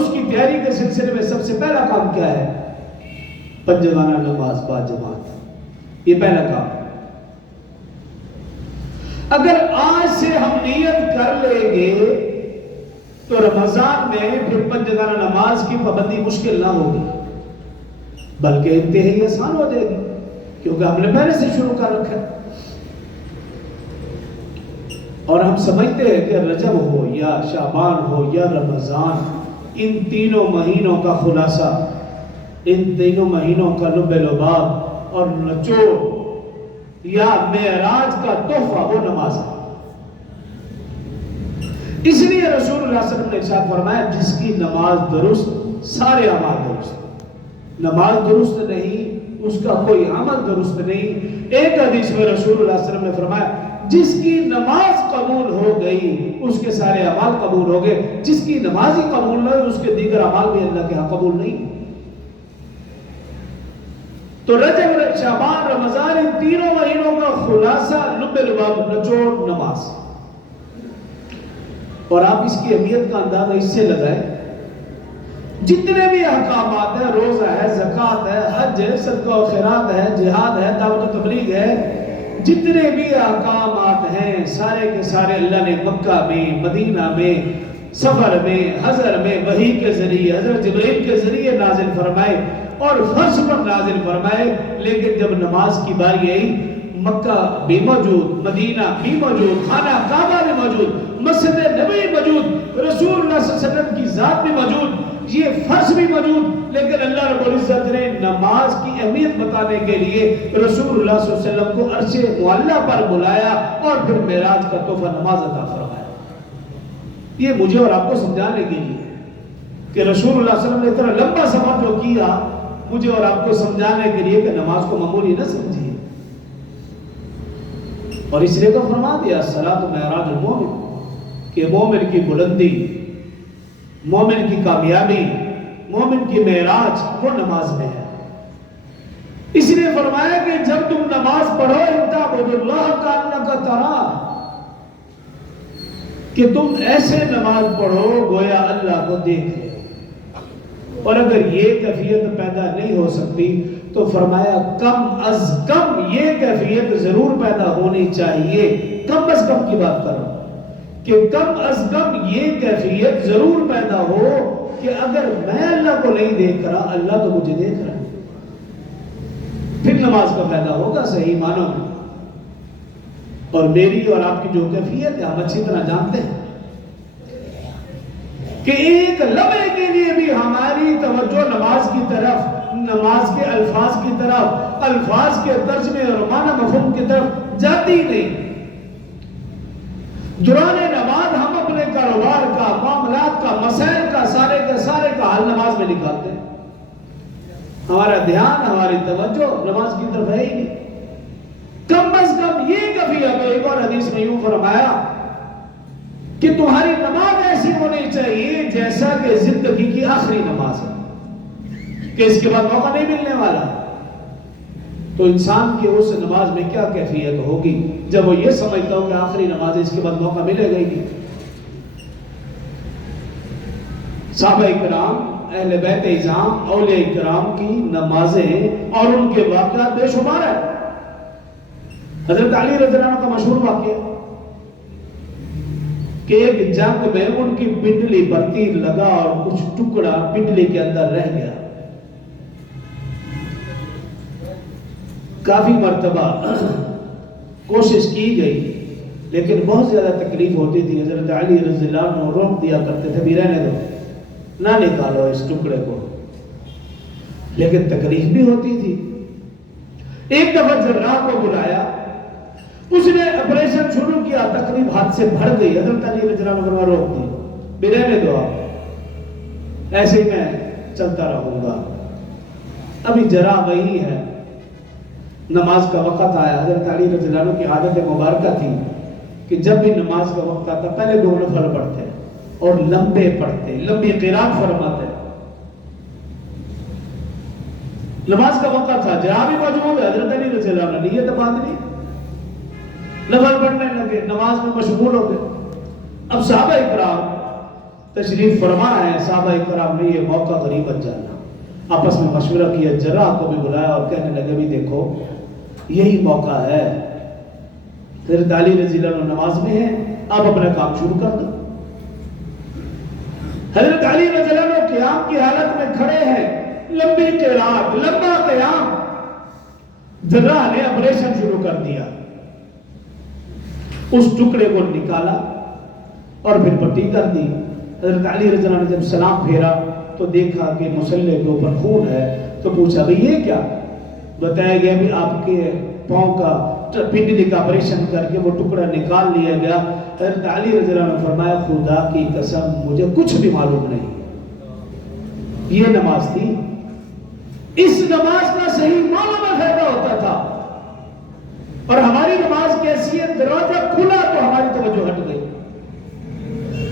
اس کی تیاری کے سلسلے میں سب سے پہلا کام کیا ہے؟ پنجگانہ نماز با جماعت، یہ پہلا کام۔ اگر آج سے ہم نیت کر لیں گے تو رمضان میں پھر پنجگانہ نماز کی پابندی مشکل نہ ہوگی، بلکہ انتہائی آسان ہو جائے گی، کیونکہ ہم نے پہلے سے شروع کر رکھا ہے۔ اور ہم سمجھتے ہیں کہ رجب ہو یا شعبان ہو یا رمضان، ان تینوں مہینوں کا خلاصہ، ان تینوں مہینوں کا لب لباب اور نچوڑ یا معراج کا تحفہ وہ نماز ہے۔ اس لیے رسول اللہ صلی اللہ علیہ وسلم نے ارشاد فرمایا جس کی نماز درست سارے اعمال درست، نماز درست نہیں اس کا کوئی عمل درست نہیں۔ ایک حدیث میں رسول اللہ صلی اللہ علیہ وسلم نے فرمایا جس کی نماز قبول ہو گئی اس کے سارے اعمال قبول ہو گئے، جس کی نماز ہی قبول نہ ہوئی اس کے دیگر اعمال بھی اللہ کے ہاں قبول نہیں۔ تو رجب، شعبان، رمضان، ان تینوں مہینوں کا خلاصہ لب لباب نچوڑ نماز۔ اور آپ اس کی اہمیت کا اندازہ اس سے لگائیں، جتنے بھی احکامات ہیں، روزہ ہے، زکوٰۃ ہے، حج ہے، صدقہ و خیرات ہے، جہاد ہے، دعوت و تبلیغ ہے، جتنے بھی احکامات ہیں سارے کے سارے اللہ نے مکہ میں، مدینہ میں، سفر میں، حضر میں وحی کے ذریعے، حضرت جبرائیل کے ذریعے نازل فرمائے اور فرض پر نازل فرمائے۔ لیکن جب نماز کی باری آئی، مکہ بھی موجود، مدینہ بھی موجود، خانہ کعبہ بھی موجود، مسجد نبی موجود، رسول اللہ صلی اللہ علیہ وسلم کی ذات بھی موجود، یہ فرض بھی موجود، لیکن اللہ رب العزت نے نماز کی اہمیت بتانے کے لیے رسول اللہ صلی اللہ علیہ وسلم کو عرش معلیٰ پر بلایا اور پھر معراج کا تحفہ نماز عطا فرمایا۔ یہ مجھے اور آپ کو سمجھانے کے لیے کہ رسول اللہ صلی اللہ علیہ وسلم نے اتنا لمبا سفر جو کیا، مجھے اور آپ کو سمجھانے کے لیے کہ نماز کو معمولی نہ سمجھیے۔ اور اس لیے تو فرما دیا الصلاۃ معراج المومن، کہ مومن کی بلندی، مومن کی کامیابی، مومن کی معراج وہ نماز میں ہے۔ اس لیے فرمایا کہ جب تم نماز پڑھو اعبدوا اللہ کأنک تراہ، کہ تم ایسے نماز پڑھو گویا اللہ کو دیکھ رہے ہو۔ اور اگر یہ کیفیت پیدا نہیں ہو سکتی تو فرمایا کم از کم یہ کیفیت ضرور پیدا ہونی چاہیے۔ کم از کم کی بات کر رہا ہوں کہ کم از کم یہ کیفیت ضرور پیدا ہو کہ اگر میں اللہ کو نہیں دیکھ رہا، اللہ تو مجھے دیکھ رہا ہے، پھر نماز کا فائدہ ہوگا صحیح معنوں میں۔ اور میری اور آپ کی جو کیفیت ہے ہم اچھی طرح جانتے ہیں کہ ایک لمحے کے لیے بھی ہماری توجہ نماز کی طرف، نماز کے الفاظ کی طرف، الفاظ کے ترجمے اور معنی مفہوم کی طرف جاتی نہیں۔ دوران نماز ہم اپنے کاروبار کا، معاملات کا، مسائل کا، سارے کا حل نماز میں نکالتے ہیں۔ ہمارا دھیان، ہماری توجہ نماز کی طرف ہے ہی نہیں۔ کم از کم یہ کیفیت، ایک اور حدیث میں یوں فرمایا کہ تمہاری نماز ایسی ہونی چاہیے جیسا کہ زندگی کی آخری نماز ہے، کہ اس کے بعد موقع نہیں ملنے والا۔ تو انسان کی اس نماز میں کیا کیفیت ہوگی جب وہ یہ سمجھتا ہو کہ آخری نماز ہے، اس کے بعد موقع ملے گا ہی نہیں۔ صحابہ کرام، اہل بیت اعظام، اولیاء کرام کی نمازیں اور ان کے واقعات بے شمار ہیں۔ حضرت علی رضی اللہ عنہ کا مشہور واقعہ کہ ایک جنگ میں ان کی پنڈلی پر تیر لگا اور کچھ ٹکڑا پنڈلی کے اندر رہ گیا۔ کافی مرتبہ کوشش کی گئی لیکن بہت زیادہ تکلیف ہوتی تھی۔ حضرت علی رضی اللہ عنہ روک دیا کرتے تھے بھی رہنے دو، نہ نکالو اس ٹکڑے کو، لیکن تکلیف بھی ہوتی تھی۔ ایک دفعہ جراح کو بلایا، اس نے آپریشن شروع کیا، تکلیف ہاتھ سے بھر گئی۔ حضرت علی رضی اللہ عنہ روک دی، بھی رہنے دو آپ، ایسے ہی میں چلتا رہوں گا۔ ابھی جراح وہی ہے، نماز کا وقت آیا۔ حضرت علی رضی اللہ عنہ کی عادت مبارکہ تھی کہ جب بھی نماز کا وقت آتا پہلے 2 نفل پڑھتے اور لمبے پڑھتے، لمبی قرات فرماتے۔ نماز کا وقت تھا، جہاں بھی موجود ہے، حضرت علی رضی اللہ عنہ نے نیت باندھ لی، نفل پڑھنے لگے، نماز میں مشغول ہو گئے۔ اب صحابہ اکرام تشریف فرما ہے، صحابہ کرام نے یہ موقع غنیمت جانا، آپس میں مشورہ کیا، جراح کو بھی بلایا اور کہنے لگے بھی دیکھو یہی موقع ہے، حضرت علی رضی اللہ عنہ نماز میں ہیں، آپ اپنا کام شروع کر دو۔ حضرت علی رضی اللہ عنہ قیام کی حالت میں کھڑے ہیں، لمبی قرات، لمبا قیام، جراح نے آپریشن شروع کر دیا، اس ٹکڑے کو نکالا اور پھر پٹی کر دی۔ حضرت علی رضی اللہ عنہ نے جب سلام پھیرا تو دیکھا کہ مسلح کے اوپر خون ہے، تو پوچھا بھئی یہ کیا؟ بتایا گیا بھی آپ کے پاؤں کا پنڈلی کا آپریشن کر کے وہ ٹکڑا نکال لیا گیا۔ حضرت علی رضی اللہ عنہ نے فرمایا خدا کی قسم مجھے کچھ بھی معلوم نہیں، یہ نماز تھی، اس نماز کا صحیح معنی میں فائدہ ہوتا تھا، اور ہماری نماز کی حیثیت دروازہ کھلا تو ہماری توجہ ہٹ گئی،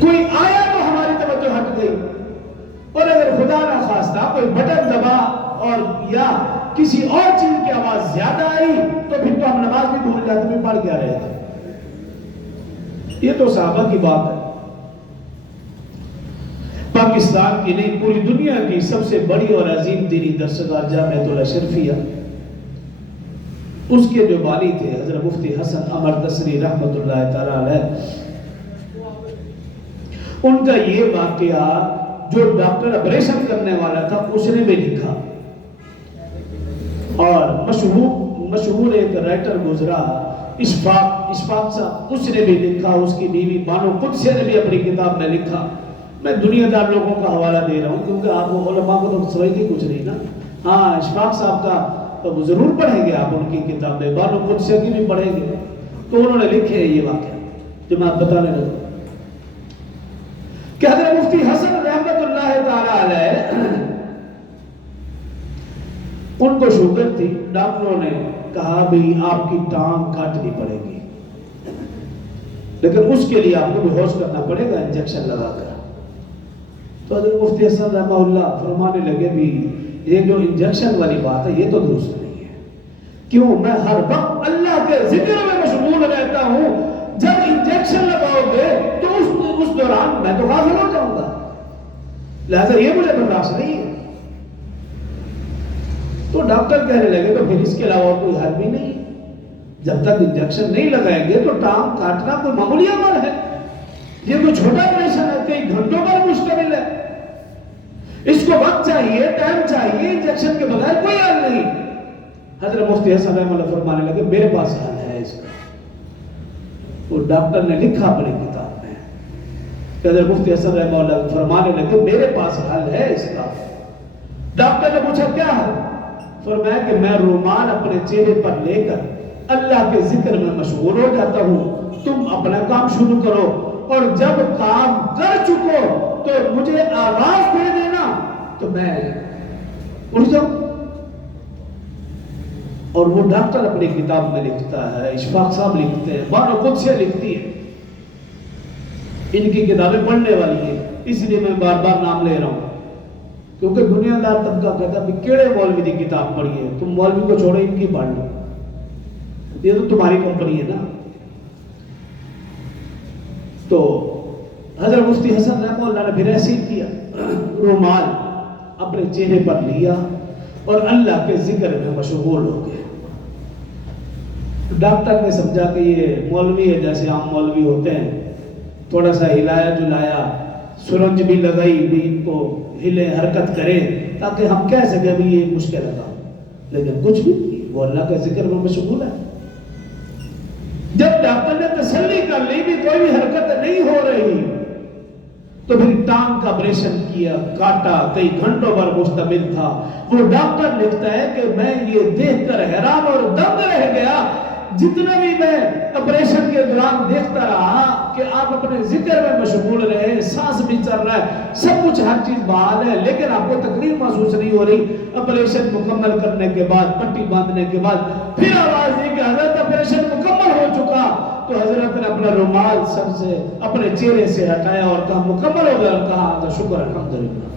کوئی آیا تو ہماری توجہ ہٹ گئی، اور اگر خدا نہ خواستہ کوئی بٹن دبا اور یا کسی اور چیز کی آواز زیادہ آئی تو پھر تو ہم نماز بھی بھول جاتے بھی پڑھ کیا رہے تھے۔ یہ تو صحابہ کی بات ہے، پاکستان کی نہیں پوری دنیا کی سب سے بڑی اور عظیم دینی درسگاہ جامعۃ الاشرفیہ، اس کے جو بانی تھے حضرت مفتی حسن عمر دسری رحمۃ اللہ تعالی علیہ، ان کا یہ واقعہ جو ڈاکٹر آپریشن کرنے والا تھا اس نے بھی لکھا، اور مشہور ایک رائٹر گزرا اشفاق صاحب، اس نے بھی لکھا، اس کی بیوی بانو قدسیہ نے بھی اپنی کتاب میں لکھا۔ میں دنیا دار لوگوں کا حوالہ دے رہا ہوں کیونکہ آپ علماء کو تو سمجھتے کچھ نہیں نا۔ ہاں اشفاق صاحب کا تو ضرور پڑھیں گے آپ، ان کی کتابیں بانو قدسیہ کی بھی پڑھیں گے، تو انہوں نے لکھے ہیں یہ واقعہ جو میں آپ بتانے لگا کہ حضرت مفتی حسن رحمت اللہ تعالی علیہ ان کو شوگر تھی، ڈاکٹروں نے کہا بھی آپ کی ٹانگ کاٹنی پڑے گی، لیکن اس کے لیے آپ کو بے ہوش کرنا پڑے گا انجیکشن لگا کر۔ تو حضرت مفتی حسن رحمہ اللہ فرمانے لگے بھی یہ جو انجیکشن والی بات ہے یہ تو درست نہیں ہے، کیوں؟ میں ہر وقت اللہ کے ذکر میں مشغول رہتا ہوں، جب انجیکشن لگاؤ گے تو اس دوران میں تو غافل ہو جاؤں گا، لہذا یہ مجھے برداشت نہیں ہے۔ تو ڈاکٹر کہنے لگے تو پھر اس کے علاوہ کوئی حل بھی نہیں، جب تک انجیکشن نہیں لگائیں گے تو ٹانگ کاٹنا کوئی معمولی عمل ہے، یہ کوئی چھوٹا آپریشن ہے، کئی گھنٹوں پر مشتمل ہے، اس کو وقت چاہیے، ٹائم چاہیے، انجیکشن کے بغیر کوئی حل نہیں۔ حضرت مفتی حسن رحمہ اللہ فرمانے لگے میرے پاس حل ہے اس کا۔ وہ ڈاکٹر نے لکھا اپنی کتاب میں کہ حضرت مفتی حسن رحمہ اللہ فرمانے لگے میرے پاس حل ہے اس کا۔ ڈاکٹر نے پوچھا کیا ہے؟ فرمایا کہ میں رومال اپنے چہرے پر لے کر اللہ کے ذکر میں مشغول ہو جاتا ہوں، تم اپنا کام شروع کرو، اور جب کام کر چکو تو مجھے آواز دے دینا تو میں اٹھ جاؤں۔ اور وہ ڈاکٹر اپنی کتاب میں لکھتا ہے، اشفاق صاحب لکھتے ہیں، بانو قدسیہ لکھتی ہے، ان کی کتابیں پڑھنے والی ہیں، اس لیے میں بار بار نام لے رہا ہوں کیونکہ دنیا دار طبقہ کہتا ہے کہ کیڑے مولوی کی کتاب پڑھی ہے، تم مولوی کو چھوڑو ان کی پڑھ لو، یہ تو تمہاری کمپنی ہے نا۔ تو حضرت مفتی حسن رحمہ اللہ نے پھر ایسے ہی کیا، رومال اپنے چہرے پر لیا اور اللہ کے ذکر میں مشغول ہو گئے۔ ڈاکٹر نے سمجھا کہ یہ مولوی ہے جیسے عام مولوی ہوتے ہیں، تھوڑا سا ہلایا جلایا، سرنج بھی لگائی بھی ان کو ہلے حرکت کرے تاکہ ہم کہہ سکیں بھی یہ مشکل ہے، لیکن کچھ بھی نہیں، وہ اللہ کے ذکر میں مشغول ہے۔ جب ڈاکٹر نے تسلی کر لی بھی کوئی بھی حرکت نہیں ہو رہی تو پھر ٹانگ کا آپریشن کیا، کاٹا، کئی گھنٹوں پر مشتمل تھا۔ وہ ڈاکٹر لکھتا ہے کہ میں یہ دیکھ کر حیران اور دنگ رہ گیا، جتنا بھی میں آپریشن کے دوران دیکھتا رہا کہ آپ اپنے ذکر میں مشغول رہے، سانس بھی چل رہا ہے، سب کچھ ہر چیز بحال ہے، لیکن آپ کو تکلیف محسوس نہیں ہو رہی۔ آپریشن مکمل کرنے کے بعد، پٹی باندھنے کے بعد پھر آواز دی کہ حضرت آپریشن مکمل ہو چکا، تو حضرت نے اپنا رومال سر سے اپنے چہرے سے ہٹایا اور کہا مکمل ہو گیا، اور کہا شکر الحمدللہ۔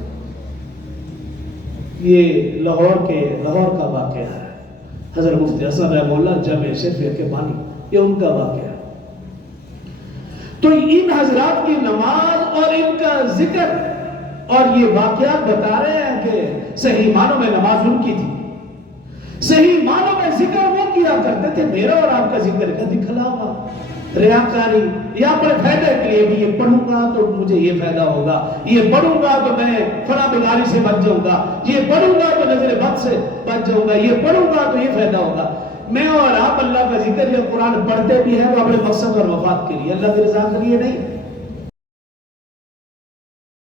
یہ لاہور کا واقعہ ہے، حضرت مفتی حسن رحمہ اللہ جامع اشرفیہ کے بانی، یہ ان کا واقعہ ہے۔ تو ان حضرات کی نماز اور ان کا ذکر اور یہ واقعات بتا رہے ہیں کہ صحیح معنوں میں نماز ان کی تھی، صحیح معنوں میں ذکر وہ کیا کرتے تھے، میرا اور آپ کا ذکر کا دکھلاوا، ریاکاری، یا اپنے فائدے کے لیے بھی یہ پڑھوں گا تو مجھے یہ فائدہ ہوگا، یہ پڑھوں گا تو میں فلاں بیماری سے بچ جاؤں گا، یہ پڑھوں گا تو نظر بد سے بچ جاؤں گا، یہ پڑھوں گا تو یہ فائدہ ہوگا۔ میں اور آپ اللہ کا ذکر یا قرآن پڑھتے بھی ہیں وہ اپنے مقصد اور مفاد کے لیے، اللہ کی رضا کے لیے نہیں۔